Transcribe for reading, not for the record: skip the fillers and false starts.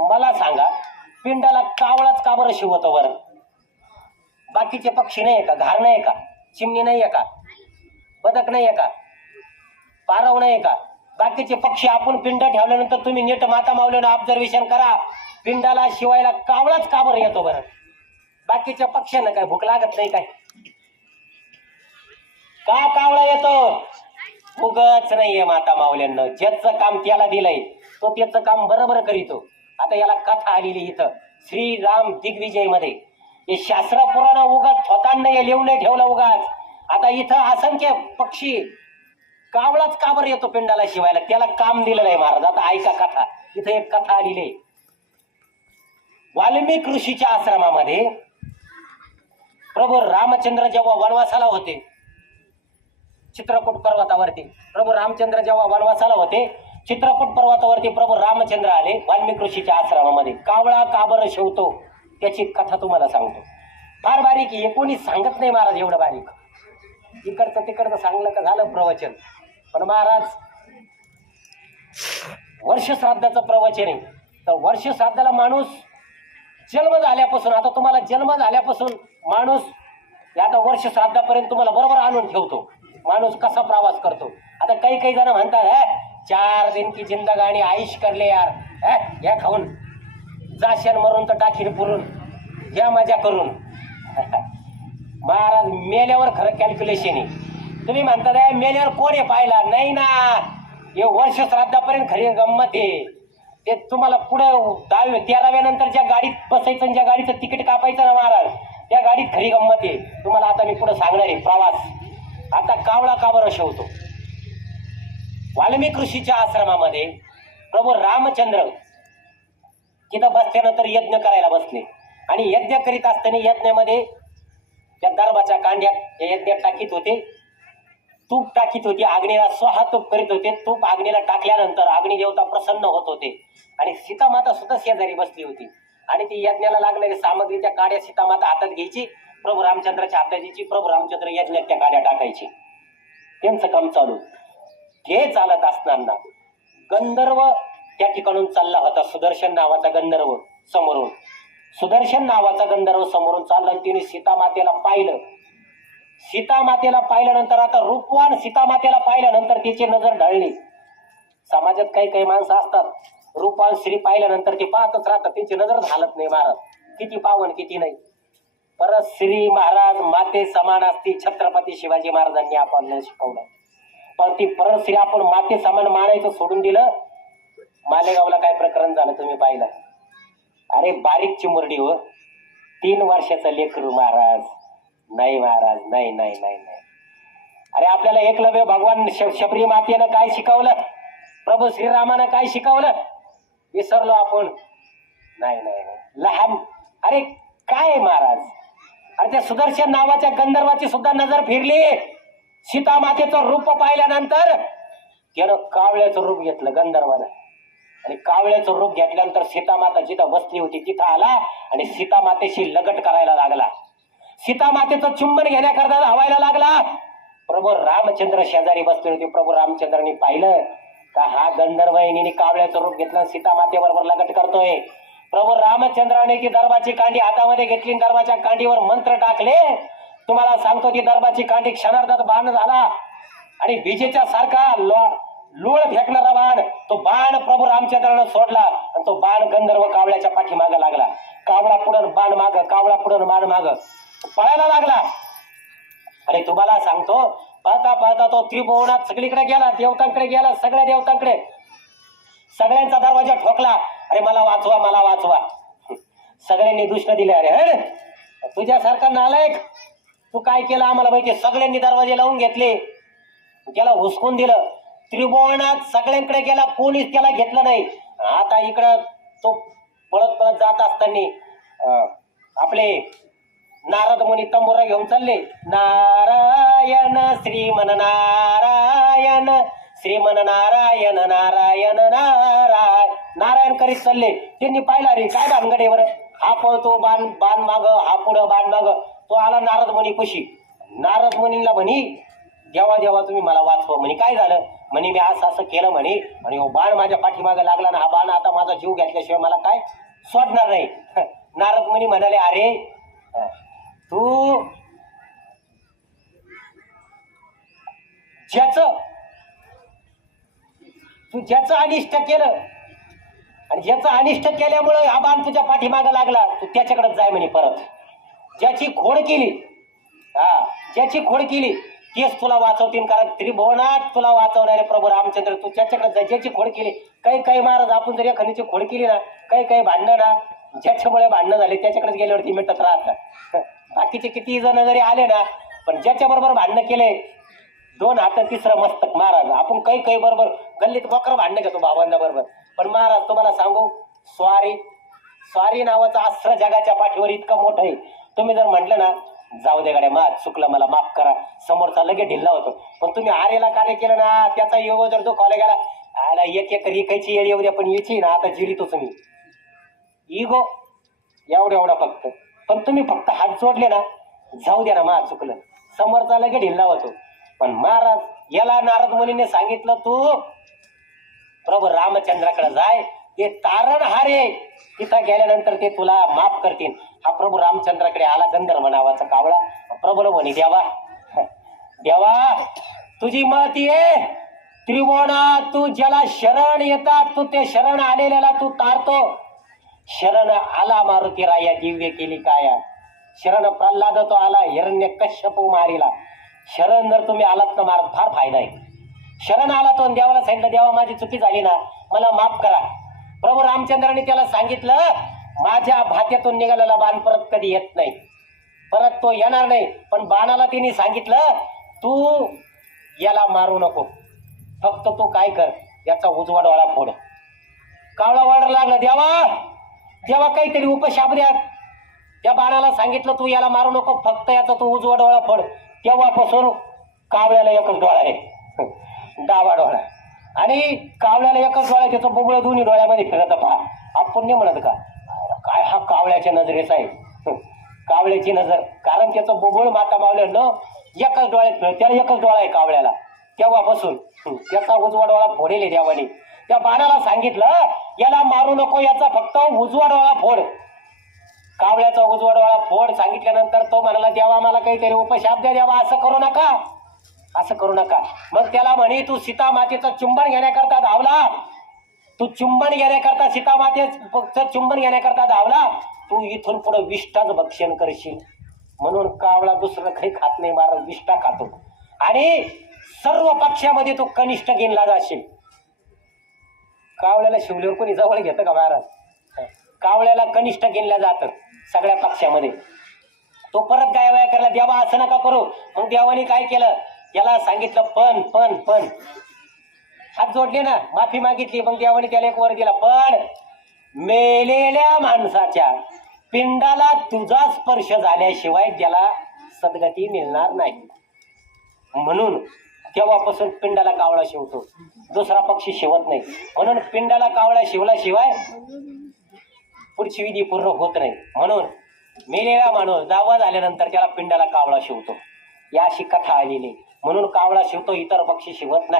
मला सांगा, पिंडाला कावळाच का बरं शिवतो बरं? बाकीचे पक्षी नाही का? घार नाही का? चिमणी नाही का? बदक नाही का? पारव नाही का? बाकीचे पक्षी आपण पिंड ठेवल्यानंतर तुम्ही नीट माता मावल्यानं ऑब्झर्वेशन करा, पिंडाला शिवायला कावळाच का बरं येतो बरं? बाकीच्या पक्ष्यांना काय भूक लागत नाही काय? का कावळा येतो? उगच नाहीये माता मावल्यांना. ज्याचं काम त्याला दिलंय तो त्याचं काम बरोबर करीतो. आता याला कथा आलेली इथं श्रीराम दिग्विजय मध्ये. हे शास्त्र पुराण उगाच स्वतःनं नाही लिहून नाही ठेवलं उगाच. आता इथं असंख्य पक्षी, कावळाच का बरं येतो पिंडाला शिवायला? त्याला काम दिलेलं आहे महाराज. आता ऐका कथा. इथं एक कथा आलेली आहे. वाल्मिक ऋषीच्या आश्रमामध्ये प्रभू रामचंद्र जेव्हा वनवासाला होते, चित्रकूट पर्वतावरती प्रभू रामचंद्र जेव्हा वनवासाला होते, चित्रकूट पर्वतावरती प्रभू रामचंद्र आले वाल्मिक ऋषीच्या आश्रमामध्ये. कावळा का बरं शिवतो त्याची कथा तुम्हाला सांगतो. फार बारीक आहे, कोणी सांगत नाही महाराज एवढं बारीक. इकडचं तिकडचं सांगलं का झालं प्रवचन. पण महाराज वर्ष श्राद्धाचं प्रवचन आहे. तर वर्ष श्राद्धाला माणूस जन्म झाल्यापासून, आता तुम्हाला जन्म झाल्यापासून माणूस आता वर्ष श्राद्धापर्यंत तुम्हाला बरोबर आणून ठेवतो माणूस कसा प्रवास करतो. आता काही काही जण म्हणतात 4 दिन की जिंदगानी आयुष करले यार, या खाऊन जाशन मरून तर टाकीन पुरून, या मजा करून. महाराज मेल्यावर खरं कॅल्क्युलेशन आहे. तुम्ही म्हणता मेल्यावर कोण आहे पाहिला नाही ना. हे वर्ष श्राद्धापर्यंत खरी गंमत आहे. ते तुम्हाला पुढे 13व्या नंतर ज्या गाडीत बसायचं, ज्या गाडीचं तिकीट कापायचं ना महाराज, त्या गाडीत खरी गंमत आहे. तुम्हाला आता मी पुढे सांगणार आहे प्रवास. आता कावळा का बरं शिवतो? वाल्मिक ऋषीच्या आश्रमामध्ये प्रभू रामचंद्र तिथं बसल्यानंतर यज्ञ करायला बसले. आणि यज्ञ करीत असताना यज्ञामध्ये त्या दर्भाच्या कांड्यात यज्ञ टाकीत होते, तूप टाकीत होती, अग्नीला स्वाहा तूप करीत होते. तूप अग्नीला टाकल्यानंतर अग्निदेवता प्रसन्न होत होते. आणि सीतामाता सुद्धा शेजारी बसली होती. आणि ती यज्ञाला लागणारी सामग्रीच्या काड्या सीतामाता हातात घ्यायची, प्रभू रामचंद्राच्या हातात घ्यायची, प्रभू रामचंद्र यज्ञात त्या काड्या टाकायची. त्यांचं काम चालू. हे चालत असताना गंधर्व त्या ठिकाणून चालला होता. सुदर्शन नावाचा गंधर्व समोरून, सुदर्शन नावाचा गंधर्व समोरून चालला. तिने सीतामातेला पाहिलं. सीतामातेला पाहिल्यानंतर, आता रूपवान सीतामातेला पाहिल्यानंतर तिची नजर ढळली. समाजात काही काही माणसं असतात रूपवान स्त्री पाहिल्यानंतर ते पाहतच राहतात, त्यांची नजर घालत नाही महाराज. किती पावन किती नाही. परत श्री महाराज माते समान असती, छत्रपती शिवाजी महाराजांनी आपल्याला शिकवलं. पण ती परत श्री आपण माते समान मानायचं सोडून दिलं. मालेगावला काय प्रकरण झालं तुम्ही पाहिलं. अरे बारीक चिमुरडी हो, 3 वर्षाचं लेकरू महाराज. नाही महाराज, नाही नाही नाही नाही. अरे आपल्याला एकलव्य भगवान शबरी मातेनं काय शिकवलं, प्रभू श्रीरामानं काय शिकवलं विसरलो आपण. नाही नाही नाही, लहान. अरे काय महाराज. अरे त्या सुदर्शन नावाच्या गंधर्वाची सुद्धा नजर फिरली. सीता मातेचं रूप पाहिल्यानंतर त्यानं कावळ्याचं रूप घेतलं गंधर्वानं. आणि कावळ्याचं रूप घेतल्यानंतर सीतामाता जिथं बसली होती तिथं आला आणि सीतामातेशी लगट करायला लागला. सीतामातेचं चुंबन घेण्याकरता धावायला लागला. प्रभू रामचंद्र शेजारी बसले होते. प्रभू रामचंद्रांनी पाहिलं का हा गंधर्व हिने कावळ्याचं रूप घेतलं, सीतामातेबरोबर लगट करतोय. प्रभू रामचंद्राने ती दर्भाची कांडी हातामध्ये घेतली, दर्भाच्या कांडीवर मंत्र टाकले. तुम्हाला सांगतो ती दर्भाची कांडी क्षणार्धात बाण झाला. आणि विजेच्या सारखा लोळ फेकणारा बाण, तो बाण प्रभू रामचंद्रानं सोडला आणि तो बाण गंधर्व कावळ्याच्या पाठीमागं लागला. कावळा पुढं बाण माग, कावळा पुढं बाण माग पळायला लागला. आणि तुम्हाला सांगतो पाहता पाहता तो त्रिभुवनात सगळीकडे गेला, देवतांकडे गेला, सगळ्या देवतांकडे. सगळ्यांचा दरवाजा ठोकला. अरे मला वाचवा, मला वाचवा. सगळ्यांनी दुष्ट दिले. अरे तुझ्यासारखा नालायक, तू काय केलं आम्हाला माहिती. सगळ्यांनी दरवाजे लावून घेतले, त्याला हुसकून दिलं. त्रिभुवनात सगळ्यांकडे गेला, कोणीच त्याला घेतलं नाही. आता इकडं तो पळत पळत जात असताना आपले नारद मुनी तंबुरा घेऊन चालले. नारायण श्रीमन नारायण, श्रीमन नारायण नारायण नारायण नारायण करीत चालले. त्यांनी पाहिला रे काय भानगडे बरं. हा पळतो बाण बाण माग, हा पुढं बाण माग. तो आला नारद मुनी पशी. नारद मुनीला म्हणी देवा देवा तुम्ही मला वाचवा. म्हणे काय झालं. म्हणे मी असं असं केलं म्हणे आणि हो बाण माझ्या पाठीमागे लागला ना, हा बाण आता माझा जीव घेतल्याशिवाय मला काय सोडणार नाही. नारद मुनी म्हणाले, अरे तू ज्याचं अनिष्ट केलं आणि ज्याचं अनिष्ट केल्यामुळं हा बाण तुझ्या पाठीमागे लागला, तू त्याच्याकडेच जाय म्हणे परत. ज्याची खोड केली, ज्याची खोड केली तेच तुला वाचवतील, कारण त्रिभुवनात तुला वाचवणारे प्रभू रामचंद्र, तू त्याच्याकडे जाय. ज्याची खोड केली, काही महाराज आपण जर एखाद्याची खोड केली ना, काही भांडणं ना, ज्याच्यामुळे भांडणं झाले त्याच्याकडेच गेल्यावरती मिटत राहतात. बाकीचे किती जण जरी आले ना, पण ज्याच्या बरोबर भांडणं केले, 2 हात तिसरं मस्तक महाराज. आपण काही बरोबर गल्लीत बकरं भांडणं घेतो भावांना बरोबर, पण महाराज तुम्हाला सांगू, स्वारी नावाचं अस्त्र जगाच्या पाठीवर इतकं मोठं आहे. तुम्ही जर म्हटलं ना, जाऊ दे गाड्या, माझ चुकलं, मला माफ करा, समोरचा लगेच ढिल्ला होतो. पण तुम्ही आरेला कार्य केलं ना, त्याचा योग जर तो कॉलेज गेला, आला एक रिकायची येळी येऊ द्या, पण याची ना आता जिरीतोच मी. इगो एवढा फक्त. पण तुम्ही फक्त हात जोडले ना, जाऊ द्या ना, माझ चुकलं, समोरचा लगेच ढिल्ला होतो. पण महाराज याला नारद मुनीने सांगितलं, तू प्रभू रामचंद्राकडे जाय, ते तारणहारे तिथं गेल्यानंतर ते तुला माफ करतील. हा प्रभू रामचंद्राकडे आला, गंधर्व नावाचा कावळा. प्रभूला म्हणे, देवा तुझी महती आहे, त्रिभुवनात तू ज्याला शरण येतात, तू ते शरण आलेल्याला तू तारतो. शरण आला मारुती राया, दिव्य केली काया. शरण प्रल्हाद तो आला, हिरण्य कश्यपू मारिला. शरण जर तुम्ही आलात ना महाराज, फार फायदा आहे. शरण आला तो, देवाला सांगितलं, देवा माझी चुकी झाली ना, मला माफ करा. प्रभू रामचंद्राने त्याला सांगितलं, माझ्या भात्यातून निघालेला बाण परत कधी येत नाही, परत तो येणार नाही. पण बाणाला तिने सांगितलं, तू याला मारू नको, फक्त तू काय कर, याचा उजवा डोळा फोड. कावळा वाढायला लागला, देवा काहीतरी उपशाप द्या. त्या बाणाला सांगितलं, तू याला मारू नको, फक्त याचा तू उजवा डोळा फोड. तेव्हापासून कावळ्याला एकच डोळा आहे, डावा डोळा. आणि कावळ्याला एकच डोळा, त्याचं बोबळ दोन्ही डोळ्यामध्ये फिरत. पहा, आपण नाही म्हणत का, काय हा कावळ्याच्या नजरेचा आहे, कावळ्याची नजर, कारण त्याचं बोबळ माता मावल्यानं एकच डोळ्यात फिरत, त्याला एकच डोळा आहे कावळ्याला. तेव्हापासून त्याचा उजवा डोळा फोडेल देवाने. त्या बाणाला सांगितलं, याला मारू नको, याचा फक्त उजवा डोळा फोड. कावळ्याचा उजवा डोळा फोड सांगितल्यानंतर तो म्हणाला, देवा मला काहीतरी उपशाप द्या, देवा असं करू नका. मग त्याला म्हणे, तू सीता मातेचं चुंबन घेण्याकरता धावला, तू चुंबन घेण्याकरता सीता मातेचं चुंबन घेण्याकरता धावला, तू इथून पुढे विष्ठाच भक्षण करशील. म्हणून कावळा दुसरं काही खात नाही महाराज, विष्ठा खातो. आणि सर्व पक्षामध्ये तो कनिष्ठ गिनला जाशील. कावळ्याला शिवल्यावर कोणी जवळ घेतं का महाराज? कावळ्याला कनिष्ठ गिनल्या जातं सगळ्या पक्षामध्ये. तो परत गायवाया करायला, देवा असं नका करू. मग देवाने काय केलं, याला सांगितलं, पण हात जोडले ना, माफी मागितली. मग देवाने त्याला एक वर दिला, पण मेलेल्या माणसाच्या पिंडाला तुझा स्पर्श झाल्याशिवाय त्याला सद्गती मिळणार नाही. म्हणून तेव्हापासून पिंडाला कावळा शिवतो, दुसरा पक्षी शिवत नाही. म्हणून पिंडाला कावळा शिवल्याशिवाय पुढची विधी पूर्ण होत नाही. म्हणून मेलेला माणूस दावा झाल्यानंतर त्याला पिंडाला कावळा शिवतो, या अशी कथा आलेली. म्हणून कावळा शिवतो, इतर पक्षी शिवत नाही.